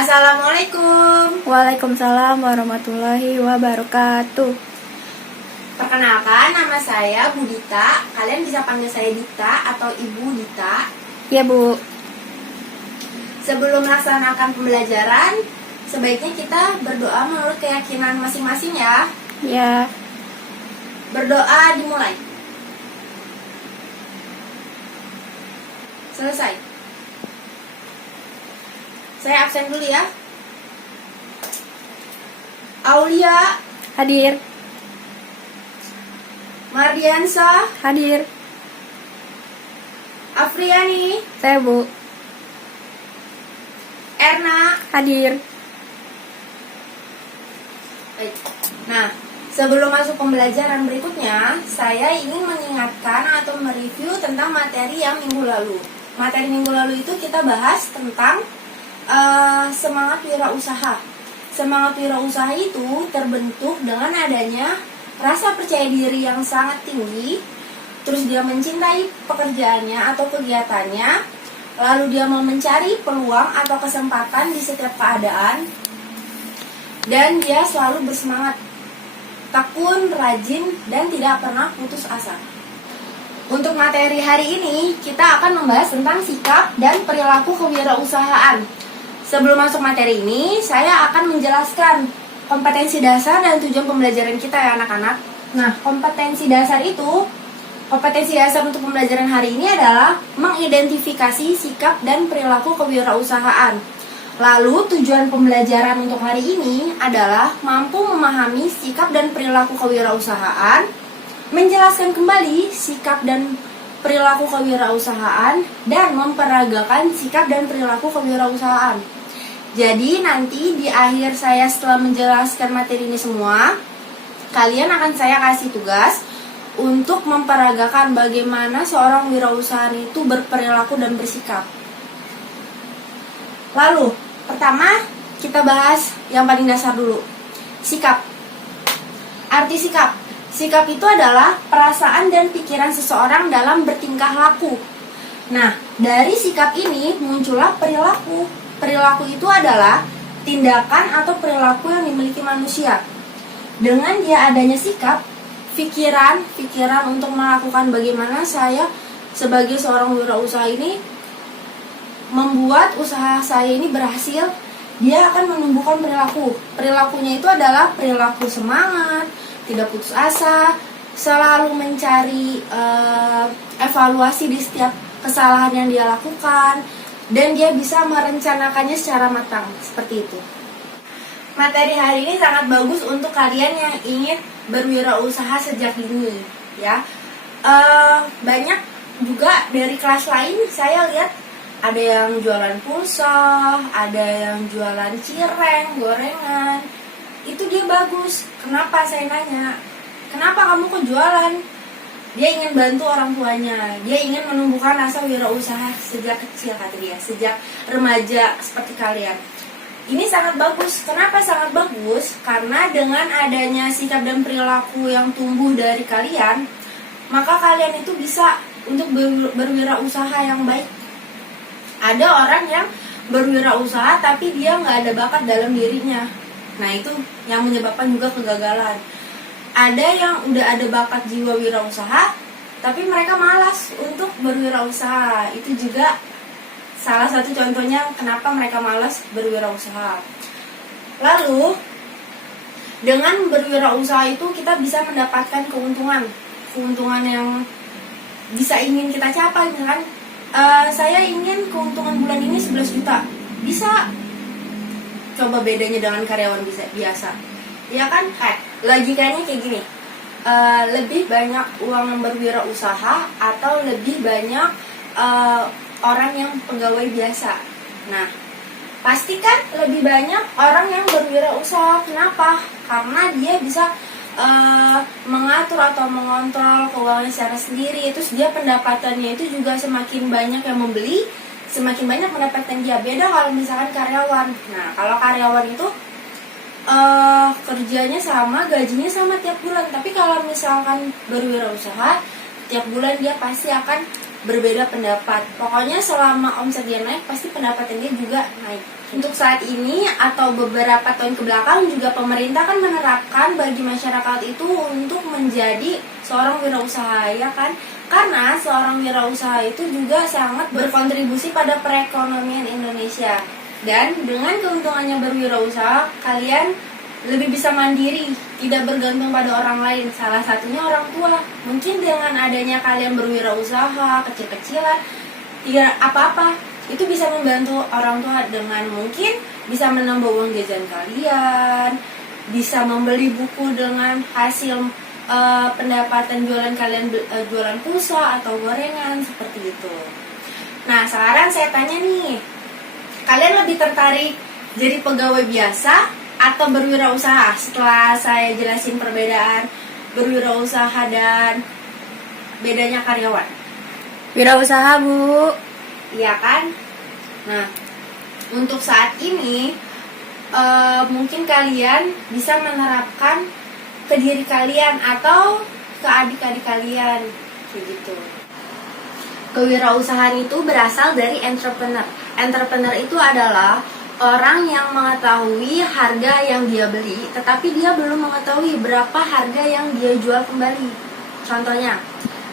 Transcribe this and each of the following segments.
Assalamualaikum. Waalaikumsalam warahmatullahi wabarakatuh. Perkenalkan, nama saya Budita. Kalian bisa panggil saya Dita atau Ibu Dita. Ya Bu. Sebelum melaksanakan pembelajaran, sebaiknya kita berdoa menurut keyakinan masing-masing ya. Ya. Berdoa dimulai. Selesai. Saya absen dulu ya. Aulia Hadir. Mardiansa, Hadir. Afriani, Saya Bu. Erna. Hadir. Baik. Nah, sebelum masuk pembelajaran berikutnya, saya ingin mengingatkan atau mereview tentang materi yang minggu lalu. Materi minggu lalu itu kita bahas tentang semangat wirausaha. Semangat wirausaha itu terbentuk dengan adanya rasa percaya diri yang sangat tinggi, terus dia mencintai pekerjaannya atau kegiatannya, lalu dia mau mencari peluang atau kesempatan di setiap keadaan, dan dia selalu bersemangat, tekun, rajin, dan tidak pernah putus asa. Untuk materi hari ini, kita akan membahas tentang sikap dan perilaku kewirausahaan. Sebelum masuk materi ini, saya akan menjelaskan kompetensi dasar dan tujuan pembelajaran kita ya anak-anak. Nah, kompetensi dasar untuk pembelajaran hari ini adalah mengidentifikasi sikap dan perilaku kewirausahaan. Lalu tujuan pembelajaran untuk hari ini adalah mampu memahami sikap dan perilaku kewirausahaan, menjelaskan kembali sikap dan perilaku kewirausahaan, dan memperagakan sikap dan perilaku kewirausahaan. Jadi nanti di akhir saya setelah menjelaskan materi ini semua, kalian akan saya kasih tugas untuk memperagakan bagaimana seorang wirausahaan itu berperilaku dan bersikap. Lalu, pertama kita bahas yang paling dasar dulu. Sikap. Arti sikap. Sikap itu adalah perasaan dan pikiran seseorang dalam bertingkah laku. Nah, dari sikap ini muncullah perilaku. Perilaku itu adalah tindakan atau perilaku yang dimiliki manusia. Dengan dia adanya sikap, pikiran untuk melakukan bagaimana saya sebagai seorang wirausaha ini membuat usaha saya ini berhasil, dia akan menumbuhkan perilaku. Perilakunya itu adalah perilaku semangat, tidak putus asa, selalu mencari evaluasi di setiap kesalahan yang dia lakukan, dan dia bisa merencanakannya secara matang, seperti itu. Materi hari ini sangat bagus untuk kalian yang ingin berwirausaha sejak dini, ya. Banyak juga dari kelas lain saya lihat ada yang jualan pulsa, ada yang jualan cireng, gorengan. Itu dia bagus. Kenapa saya nanya? Kenapa kamu kok jualan? Dia ingin bantu orang tuanya. Dia ingin menumbuhkan rasa wirausaha sejak kecil, kata dia, sejak remaja seperti kalian. Ini sangat bagus. Kenapa sangat bagus? Karena dengan adanya sikap dan perilaku yang tumbuh dari kalian, maka kalian itu bisa untuk berwirausaha yang baik. Ada orang yang berwirausaha tapi dia nggak ada bakat dalam dirinya. Nah, itu yang menyebabkan juga kegagalan. Ada yang udah ada bakat jiwa wirausaha, tapi mereka malas untuk berwirausaha. Itu juga salah satu contohnya kenapa mereka malas berwirausaha. Lalu, dengan berwirausaha itu kita bisa mendapatkan keuntungan yang bisa ingin kita capai, kan? Saya ingin keuntungan bulan ini 11 juta. Bisa. Coba bedanya dengan karyawan biasa. Ya kan? Logikanya kayak gini. Lebih banyak uang yang berwirausaha atau lebih banyak orang yang pegawai biasa. Nah, pastikan lebih banyak orang yang berwirausaha. Kenapa? Karena dia bisa mengatur atau mengontrol keuangan secara sendiri. Terus dia pendapatannya itu juga semakin banyak yang membeli, semakin banyak mendapatkan dia. Beda kalau misalkan karyawan. Nah, kalau karyawan itu kerjanya sama, gajinya sama tiap bulan. Tapi kalau misalkan berwirausaha, tiap bulan dia pasti akan berbeda pendapat. Pokoknya selama omset dia naik, pasti pendapatan dia juga naik. Untuk saat ini atau beberapa tahun ke belakang juga pemerintah kan menerapkan bagi masyarakat itu untuk menjadi seorang wirausaha, ya kan? Karena seorang wirausaha itu juga sangat berkontribusi pada perekonomian Indonesia. Dan dengan keuntungannya berwirausaha, kalian lebih bisa mandiri, tidak bergantung pada orang lain. Salah satunya orang tua. Mungkin dengan adanya kalian berwirausaha kecil-kecilan, tidak apa-apa, itu bisa membantu orang tua dengan mungkin bisa menambah uang jajan kalian, bisa membeli buku dengan hasil pendapatan jualan kalian, jualan pulsa atau gorengan seperti itu. Nah, sekarang saya tanya nih, kalian lebih tertarik jadi pegawai biasa atau berwirausaha? Setelah saya jelasin perbedaan berwirausaha dan bedanya karyawan. Wirausaha, Bu. Iya kan? Nah, untuk saat ini mungkin kalian bisa menerapkan ke diri kalian atau ke adik-adik kalian, kayak gitu. Kewirausahaan itu berasal dari entrepreneur. Entrepreneur itu adalah orang yang mengetahui harga yang dia beli, tetapi dia belum mengetahui berapa harga yang dia jual kembali. Contohnya,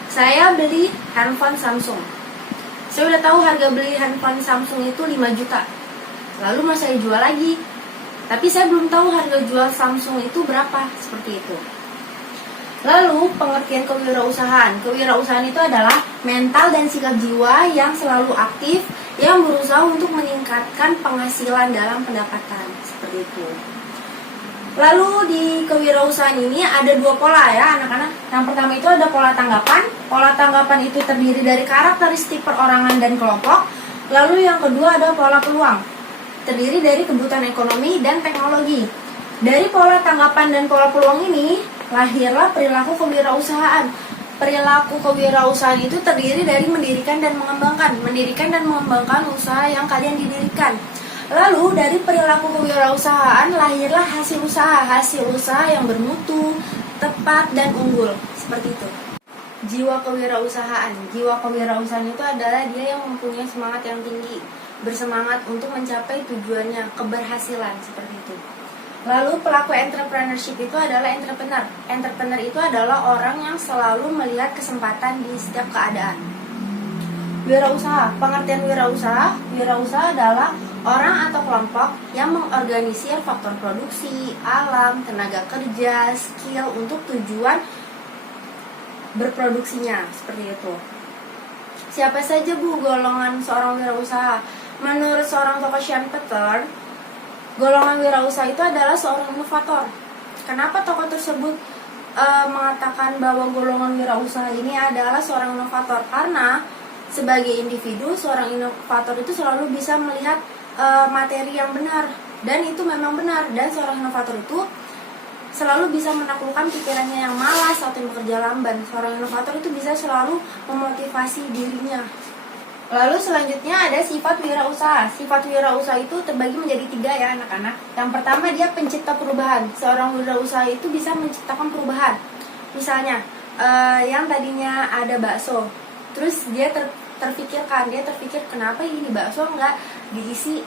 saya beli handphone Samsung. Saya udah tahu harga beli handphone Samsung itu 5 juta. Lalu mau saya jual lagi. Tapi saya belum tahu harga jual Samsung itu berapa, seperti itu. Lalu pengertian kewirausahaan. Kewirausahaan itu adalah mental dan sikap jiwa yang selalu aktif, yang berusaha untuk meningkatkan penghasilan dalam pendapatan, seperti itu. Lalu di kewirausahaan ini ada 2 pola ya anak-anak. Yang pertama itu ada pola tanggapan. Pola tanggapan itu terdiri dari karakteristik perorangan dan kelompok. Lalu yang kedua ada pola peluang, terdiri dari kebutuhan ekonomi dan teknologi. Dari pola tanggapan dan pola peluang ini lahirlah perilaku kewirausahaan. Perilaku kewirausahaan itu terdiri dari mendirikan dan mengembangkan usaha yang kalian didirikan. Lalu dari perilaku kewirausahaan lahirlah hasil usaha yang bermutu, tepat dan unggul, seperti itu. Jiwa kewirausahaan itu adalah dia yang mempunyai semangat yang tinggi, bersemangat untuk mencapai tujuannya, keberhasilan, seperti itu. Lalu pelaku entrepreneurship itu adalah entrepreneur. Entrepreneur itu adalah orang yang selalu melihat kesempatan di setiap keadaan. Wirausaha, pengertian wirausaha adalah orang atau kelompok yang mengorganisir faktor produksi, alam, tenaga kerja, skill untuk tujuan berproduksinya, seperti itu. Siapa saja Bu golongan seorang wirausaha? Menurut seorang tokoh Sean Peter, golongan wirausaha itu adalah seorang inovator. Kenapa tokoh tersebut mengatakan bahwa golongan wirausaha ini adalah seorang inovator? Karena sebagai individu, seorang inovator itu selalu bisa melihat materi yang benar, dan itu memang benar. Dan seorang inovator itu selalu bisa menaklukkan pikirannya yang malas atau yang bekerja lamban. Seorang inovator itu bisa selalu memotivasi dirinya. Lalu selanjutnya ada sifat wirausaha. Sifat wirausaha itu terbagi menjadi 3 ya anak-anak. Yang pertama dia pencipta perubahan. Seorang wirausaha itu bisa menciptakan perubahan. Misalnya yang tadinya ada bakso, terus dia terpikir kenapa ini bakso nggak diisi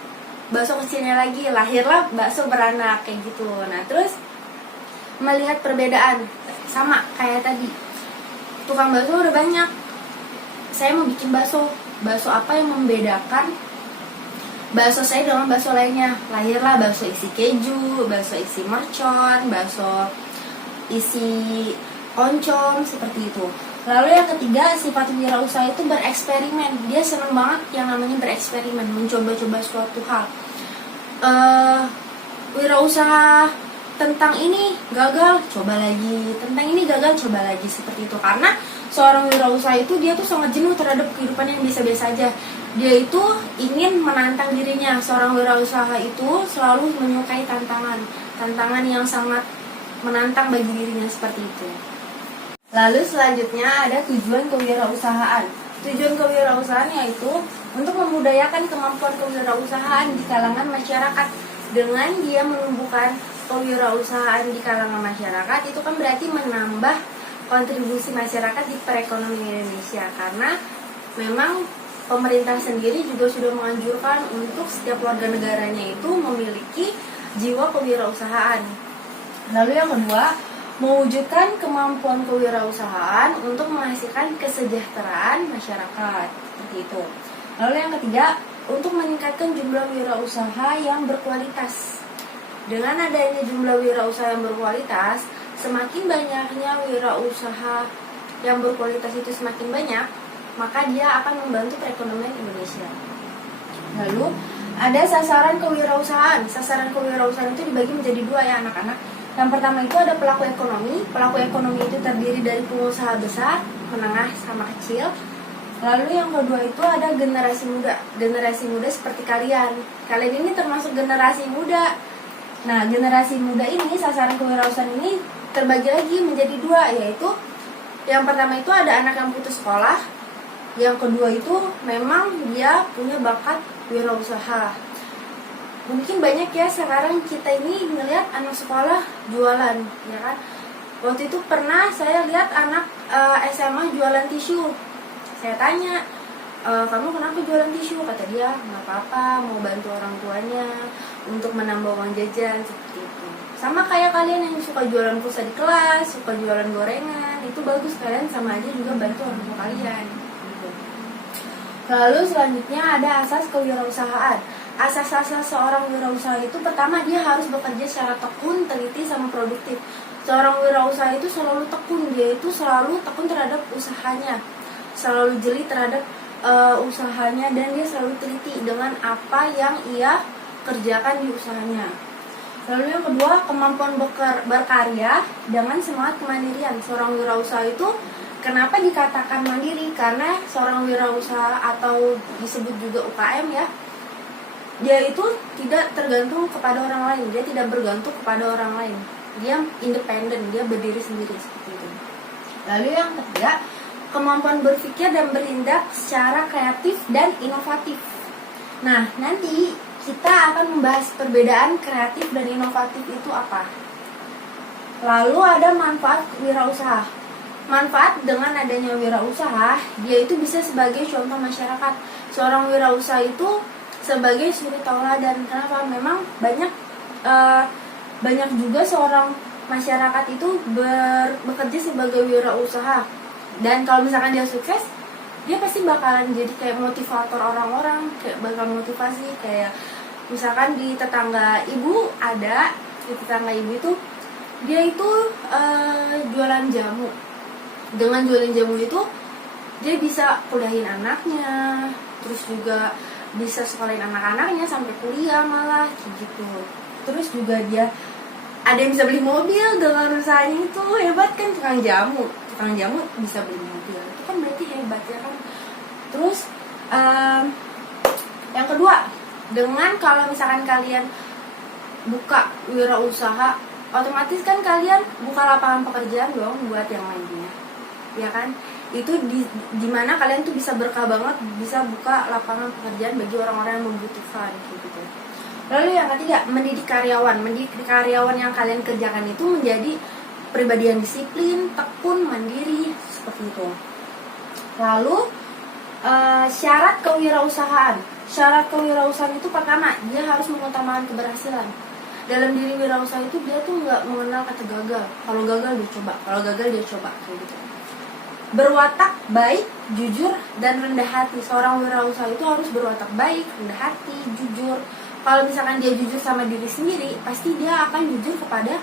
bakso kecilnya lagi, lahirlah bakso beranak, kayak gitu. Nah terus melihat perbedaan, sama kayak tadi tukang bakso udah banyak, saya mau bikin bakso apa yang membedakan bakso saya dengan bakso lainnya? Lahirlah bakso isi keju, bakso isi mercon, bakso isi oncom, seperti itu. Lalu yang ketiga, sifat wirausaha itu bereksperimen. Dia senang banget yang namanya bereksperimen, mencoba-coba suatu hal. Wirausaha tentang ini gagal, coba lagi. Tentang ini gagal, coba lagi, seperti itu. Karena seorang wirausaha itu dia tuh sangat jenuh terhadap kehidupan yang biasa-biasa aja. Dia itu ingin menantang dirinya. Seorang wirausaha itu selalu menyukai tantangan yang sangat menantang bagi dirinya, seperti itu. Lalu selanjutnya ada tujuan kewirausahaan. Tujuan kewirausahaan yaitu untuk memudayakan kemampuan kewirausahaan di kalangan masyarakat. Dengan dia menumbuhkan kewirausahaan di kalangan masyarakat, itu kan berarti menambah kontribusi masyarakat di perekonomian Indonesia. Karena memang pemerintah sendiri juga sudah menganjurkan untuk setiap warga negaranya itu memiliki jiwa kewirausahaan. Lalu yang kedua, mewujudkan kemampuan kewirausahaan untuk menghasilkan kesejahteraan masyarakat, seperti itu. Lalu yang ketiga, untuk meningkatkan jumlah wirausaha yang berkualitas. Dengan adanya jumlah wirausaha yang berkualitas, semakin banyaknya wirausaha yang berkualitas itu semakin banyak, maka dia akan membantu perekonomian Indonesia. Lalu ada sasaran kewirausahaan. Sasaran kewirausahaan itu dibagi menjadi dua ya anak-anak. Yang pertama itu ada pelaku ekonomi. Pelaku ekonomi itu terdiri dari pengusaha besar, menengah, sama kecil. Lalu yang kedua itu ada generasi muda. Generasi muda seperti kalian. Kalian ini termasuk generasi muda. Nah, generasi muda ini, sasaran kewirausahaan ini terbagi lagi menjadi dua, yaitu yang pertama itu ada anak yang putus sekolah. Yang kedua itu memang dia punya bakat wirausaha. Mungkin banyak ya sekarang kita ini ngelihat anak sekolah jualan, ya kan? Waktu itu pernah saya lihat anak SMA jualan tisu. Saya tanya, kamu kenapa jualan tisu? Kata dia, nggak apa-apa, mau bantu orang tuanya untuk menambah uang jajan, seperti itu. Sama kayak kalian yang suka jualan pulsa di kelas, suka jualan gorengan, itu bagus, kalian sama aja juga bantu orang tua kalian. Gitu. Lalu selanjutnya ada asas kewirausahaan. Asas-asas seorang wirausaha itu pertama dia harus bekerja secara tekun, teliti, sama produktif. Seorang wirausaha itu selalu tekun, dia itu selalu tekun terhadap usahanya, selalu jeli terhadap usahanya, dan dia selalu teliti dengan apa yang ia kerjakan di usahanya. Lalu yang kedua, kemampuan berkarya dengan semangat kemandirian. Seorang wirausaha itu kenapa dikatakan mandiri? Karena seorang wirausaha atau disebut juga UKM ya, dia itu tidak tergantung kepada orang lain, dia tidak bergantung kepada orang lain, dia independen, dia berdiri sendiri, seperti itu. Lalu yang ketiga, kemampuan berpikir dan bertindak secara kreatif dan inovatif. Nah, nanti kita akan membahas perbedaan kreatif dan inovatif itu apa. Lalu ada manfaat wirausaha. Manfaat dengan adanya wirausaha, dia itu bisa sebagai contoh masyarakat. Seorang wirausaha itu sebagai suri tauladan. Kenapa? Memang banyak juga seorang masyarakat itu bekerja sebagai wirausaha. Dan kalau misalkan dia sukses, dia pasti bakalan jadi kayak motivator orang-orang, kayak bakal motivasi. Kayak misalkan di tetangga ibu ada, di tetangga ibu itu dia itu jualan jamu. Dengan jualan jamu itu dia bisa kuliahin anaknya, terus juga bisa sekolahin anak-anaknya sampai kuliah malah kayak gitu. Terus juga dia ada yang bisa beli mobil dengan usahanya itu, hebat kan. Tukang jamu bisa beli mobil, itu kan berarti hebat ya kan. Terus yang kedua, dengan kalau misalkan kalian buka wirausaha, otomatis kan kalian buka lapangan pekerjaan dong buat yang lainnya, ya kan. Itu di mana kalian tuh bisa berkah banget, bisa buka lapangan pekerjaan bagi orang-orang yang membutuhkan gitu. Lalu yang ketiga, mendidik karyawan. Mendidik karyawan yang kalian kerjakan itu menjadi pribadi yang disiplin, tekun, mandiri, seperti itu. Lalu syarat kewirausahaan. Syarat kewirausahaan itu pertama, dia harus mengutamakan keberhasilan. Dalam diri wirausaha itu dia tuh nggak mengenal kata gagal. Kalau gagal dia coba, kalau gagal dia coba, kayak gitu. Berwatak baik, jujur, dan rendah hati. Seorang wirausaha itu harus berwatak baik, rendah hati, jujur. Kalau misalkan dia jujur sama diri sendiri, pasti dia akan jujur kepada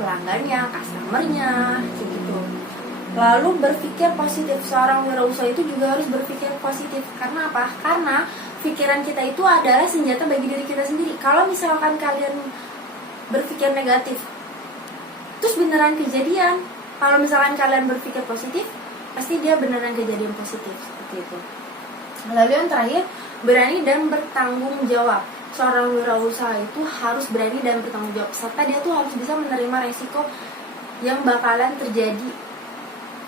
pelanggannya, customernya, gitu. Lalu berpikir positif. Seorang wirausaha itu juga harus berpikir positif. Karena apa? Karena pikiran kita itu adalah senjata bagi diri kita sendiri. Kalau misalkan kalian berpikir negatif, terus beneran kejadian. Kalau misalkan kalian berpikir positif, pasti dia beneran kejadian positif, seperti itu. Lalu yang terakhir, berani dan bertanggung jawab. Seorang wirausaha itu harus berani dan bertanggung jawab, serta dia tuh harus bisa menerima resiko yang bakalan terjadi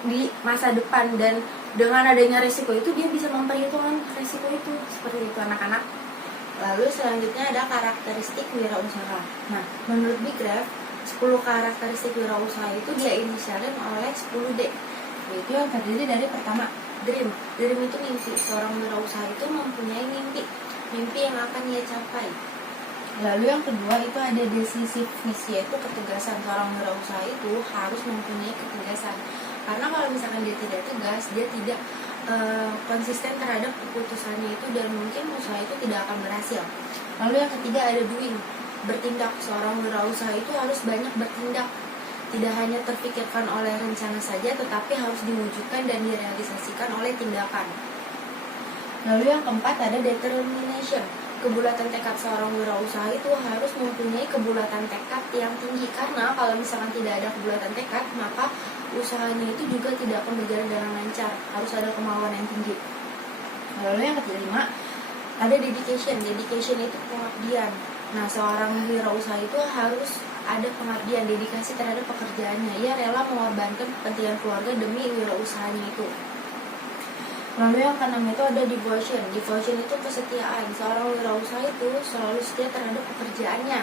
di masa depan, dan dengan adanya resiko itu dia bisa memperhitungkan resiko itu, seperti itu anak-anak. Lalu selanjutnya ada karakteristik wirausaha. Nah, menurut Big Graph, 10 karakteristik wirausaha itu dia inisialin oleh 10D, yaitu yang terdiri dari pertama, Dream itu mimpi. Seorang wirausaha itu mempunyai mimpi yang akan ia capai. Lalu yang kedua itu ada decisiveness, yaitu ketegasan. Seorang wirausaha itu harus mempunyai ketegasan. Karena kalau misalkan dia tidak tegas, dia tidak konsisten terhadap keputusannya itu, dan mungkin usaha itu tidak akan berhasil. Lalu yang ketiga ada doing, bertindak. Seorang wirausaha itu harus banyak bertindak. Tidak hanya terfikirkan oleh rencana saja, tetapi harus diwujudkan dan direalisasikan oleh tindakan. Lalu yang keempat ada determination. Kebulatan tekad. Seorang wirausaha itu harus mempunyai kebulatan tekad yang tinggi, karena kalau misalkan tidak ada kebulatan tekad, maka usahanya itu juga tidak akan berjalan dengan lancar. Harus ada kemauan yang tinggi. Lalu yang kelima ada dedication. Dedication itu pengabdian. Nah, seorang wirausaha itu harus ada pengabdian, dedikasi terhadap pekerjaannya. Ia rela mengorbankan kepentingan keluarga demi wirausahanya itu. Lalu yang keenam itu ada devotion. Devotion itu kesetiaan. Seorang wirausaha itu selalu setia terhadap pekerjaannya.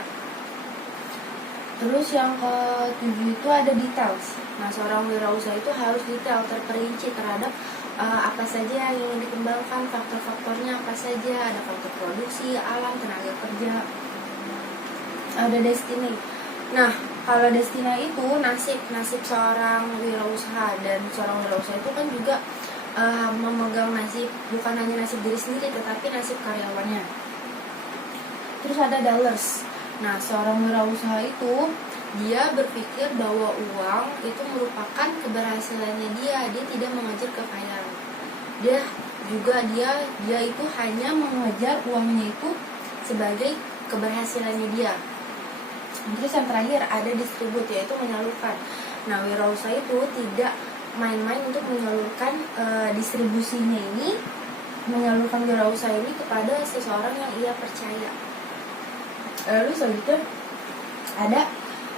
Terus yang ketujuh itu ada details. Nah, seorang wirausaha itu harus detail, terperinci terhadap apa saja yang ingin dikembangkan, faktor-faktornya apa saja. Ada faktor produksi, alam, tenaga kerja. Ada destiny. Nah, kalau destiny itu nasib seorang wirausaha, dan seorang wirausaha itu kan juga memegang nasib, bukan hanya nasib diri sendiri, tetapi nasib karyawannya. Terus ada dollars. Nah, seorang wirausaha itu dia berpikir bahwa uang itu merupakan keberhasilannya dia tidak mengejar kekayaan. Dia itu hanya mengejar uangnya itu sebagai keberhasilannya dia. Terus yang terakhir ada distribute, yaitu menyalurkan. Nah, wirausaha itu tidak main-main untuk menyalurkan distribusinya ini, menyalurkan wirausaha ini kepada seseorang yang ia percaya. Lalu selanjutnya ada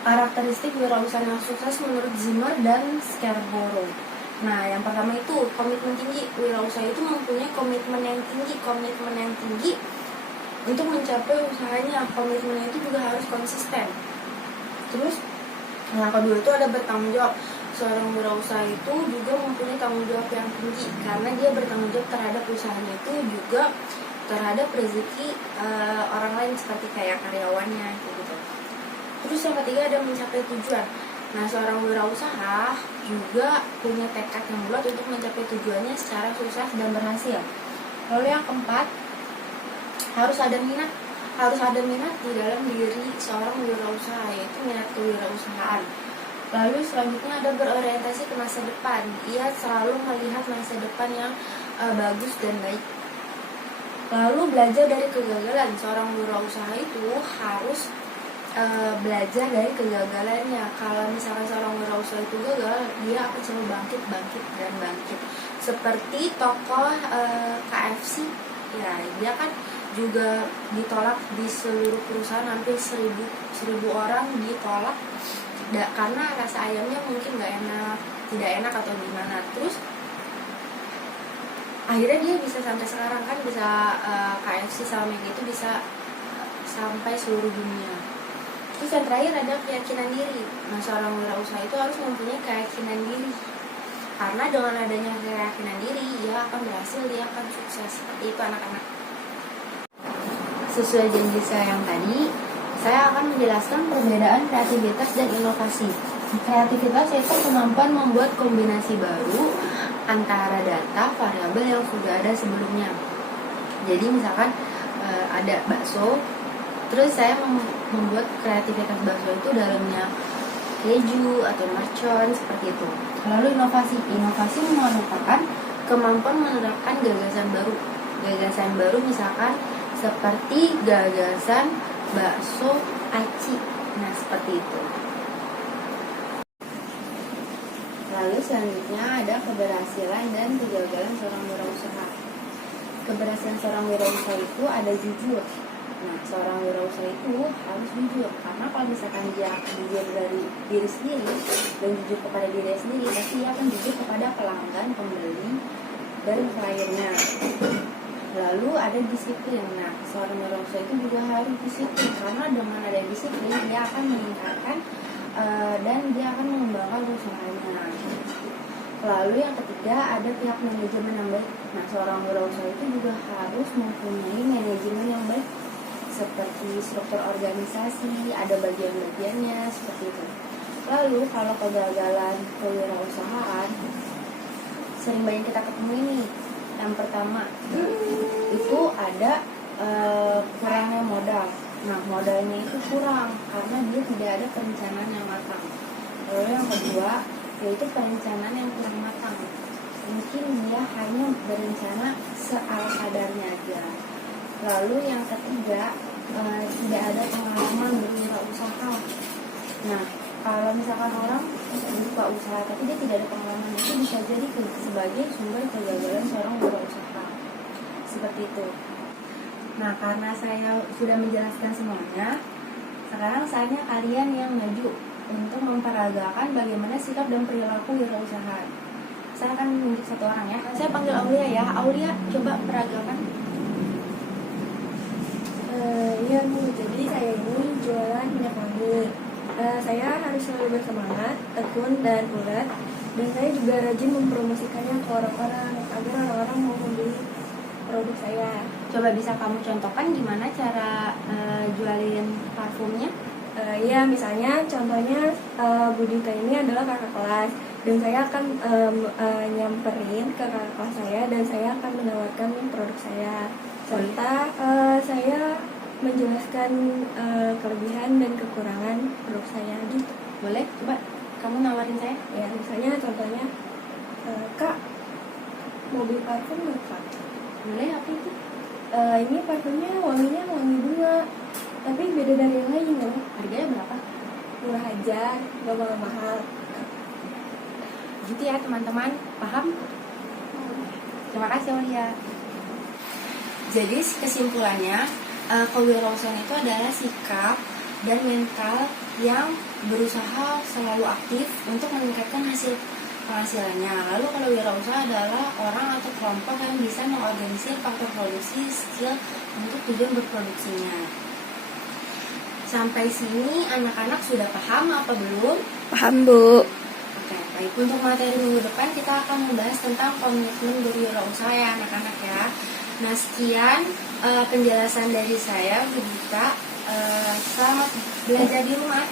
karakteristik wirausaha yang sukses menurut Zimmer dan Scarborough. Nah, yang pertama itu komitmen tinggi. Wirausaha itu mempunyai komitmen yang tinggi untuk mencapai usahanya. Komitmennya itu juga harus konsisten. Terus yang kedua itu ada bertanggung jawab. Seorang wirausaha itu juga mempunyai tanggung jawab yang tinggi, karena dia bertanggung jawab terhadap usahanya itu, juga terhadap rezeki orang lain seperti kayak karyawannya gitu. Terus yang ketiga ada mencapai tujuan. Nah, seorang wirausaha juga punya tekad yang bulat untuk mencapai tujuannya secara sukses dan berhasil. Lalu yang keempat, harus ada minat di dalam diri seorang wirausaha, yaitu minat kewirausahaan. Lalu selanjutnya ada berorientasi ke masa depan. Ia selalu melihat masa depan yang bagus dan baik. Lalu belajar dari kegagalan. Seorang wirausaha itu harus belajar dari kegagalannya. Kalau misalkan seorang wirausaha itu gagal, dia akan selalu bangkit. Seperti tokoh KFC, ya, dia kan juga ditolak di seluruh perusahaan, hampir 1000 orang ditolak karena rasa ayamnya mungkin tidak enak atau gimana. Terus akhirnya dia bisa sampai sekarang, kan bisa KFC sama itu bisa sampai seluruh dunia. Terus yang terakhir ada keyakinan diri. Nah, seorang wirausaha itu harus mempunyai keyakinan diri, karena dengan adanya keyakinan diri, dia akan berhasil, dia akan sukses. Seperti itu anak-anak. Sesuai janji saya yang tadi, saya akan menjelaskan perbedaan kreativitas dan inovasi. Kreativitas yaitu kemampuan membuat kombinasi baru antara data variabel yang sudah ada sebelumnya. Jadi misalkan ada bakso, terus saya membuat kreativitas bakso itu dalamnya keju atau mercon, seperti itu. Lalu inovasi merupakan kemampuan menerapkan gagasan baru misalkan seperti gagasan bakso aci. Nah, seperti itu. Lalu selanjutnya ada keberhasilan dan kegagalan seorang wirausaha. Keberhasilan seorang wirausaha itu ada jujur. Nah, seorang wirausaha itu harus jujur, karena kalau misalkan dia jujur dari diri sendiri dan jujur kepada diri sendiri, pasti dia akan jujur kepada pelanggan, pembeli, dan kliennya. Lalu ada disiplin. Nah, seorang wirausaha itu juga harus disiplin, karena dengan ada disiplin dia akan meningkatkan dan dia akan mengembangkan usahanya. Lalu yang ketiga ada pihak manajemen yang baik. Nah, seorang wirausaha itu juga harus mempunyai manajemen yang baik, seperti struktur organisasi, ada bagian-bagiannya seperti itu. Lalu kalau kegagalan kewirausahaan sering banyak kita ketemu ini. Yang pertama itu ada kurangnya modal. Nah, modalnya itu kurang karena dia tidak ada perencanaan yang matang. Lalu yang kedua yaitu perencanaan yang kurang matang. Mungkin dia hanya berencana seala kadarnya aja. Lalu yang ketiga tidak ada pengalaman berwirausaha. Nah, kalau misalkan orang buka usaha tapi dia tidak ada pengalaman, itu bisa jadi sebagai sumber kegagalan seorang wirausaha. Seperti itu. Nah, karena saya sudah menjelaskan semuanya, sekarang saatnya kalian yang maju untuk memperagakan bagaimana sikap dan perilaku wirausaha. Saya akan menunjuk satu orang ya. Saya panggil Aulia ya. Aulia, coba peragakan. Iya Bu, jadi saya ini jualan minyak wangi. Saya harus selalu bersemangat, tekun, dan ulet. Dan saya juga rajin mempromosikannya ke orang-orang agar orang-orang mau membeli produk saya. Coba bisa kamu contohkan gimana cara jualin parfumnya? Ya, misalnya contohnya Budita ini adalah kakak kelas dan saya akan nyamperin ke kakak kelas saya dan saya akan menawarkan produk saya serta saya menjelaskan kelebihan dan kekurangan produk saya gitu. Boleh? Coba kamu nawarin saya. Ya, misalnya contohnya Kak, mau beli parfum nggak Kak? Boleh, apa itu? Ini parfumnya wanginya wangi bunga, tapi beda dari yang lain loh. Harganya berapa? Murah aja, gak mahal-mahal. Gitu ya teman-teman, paham? Terima kasih Aulia. Jadi kesimpulannya, kewirausahaan itu adalah sikap dan mental yang berusaha selalu aktif untuk meningkatkan hasil penghasilannya. Lalu kalau wirausaha adalah orang atau kelompok yang bisa mengorganisir faktor produksi skill untuk tujuan berproduksinya. Sampai sini anak-anak sudah paham apa belum? Paham Bu. Oke, baik. Untuk materi minggu depan kita akan membahas tentang komitmen berwirausaha ya anak-anak ya. Nah, sekian penjelasan dari saya, Budita. Selamat belajar di rumah.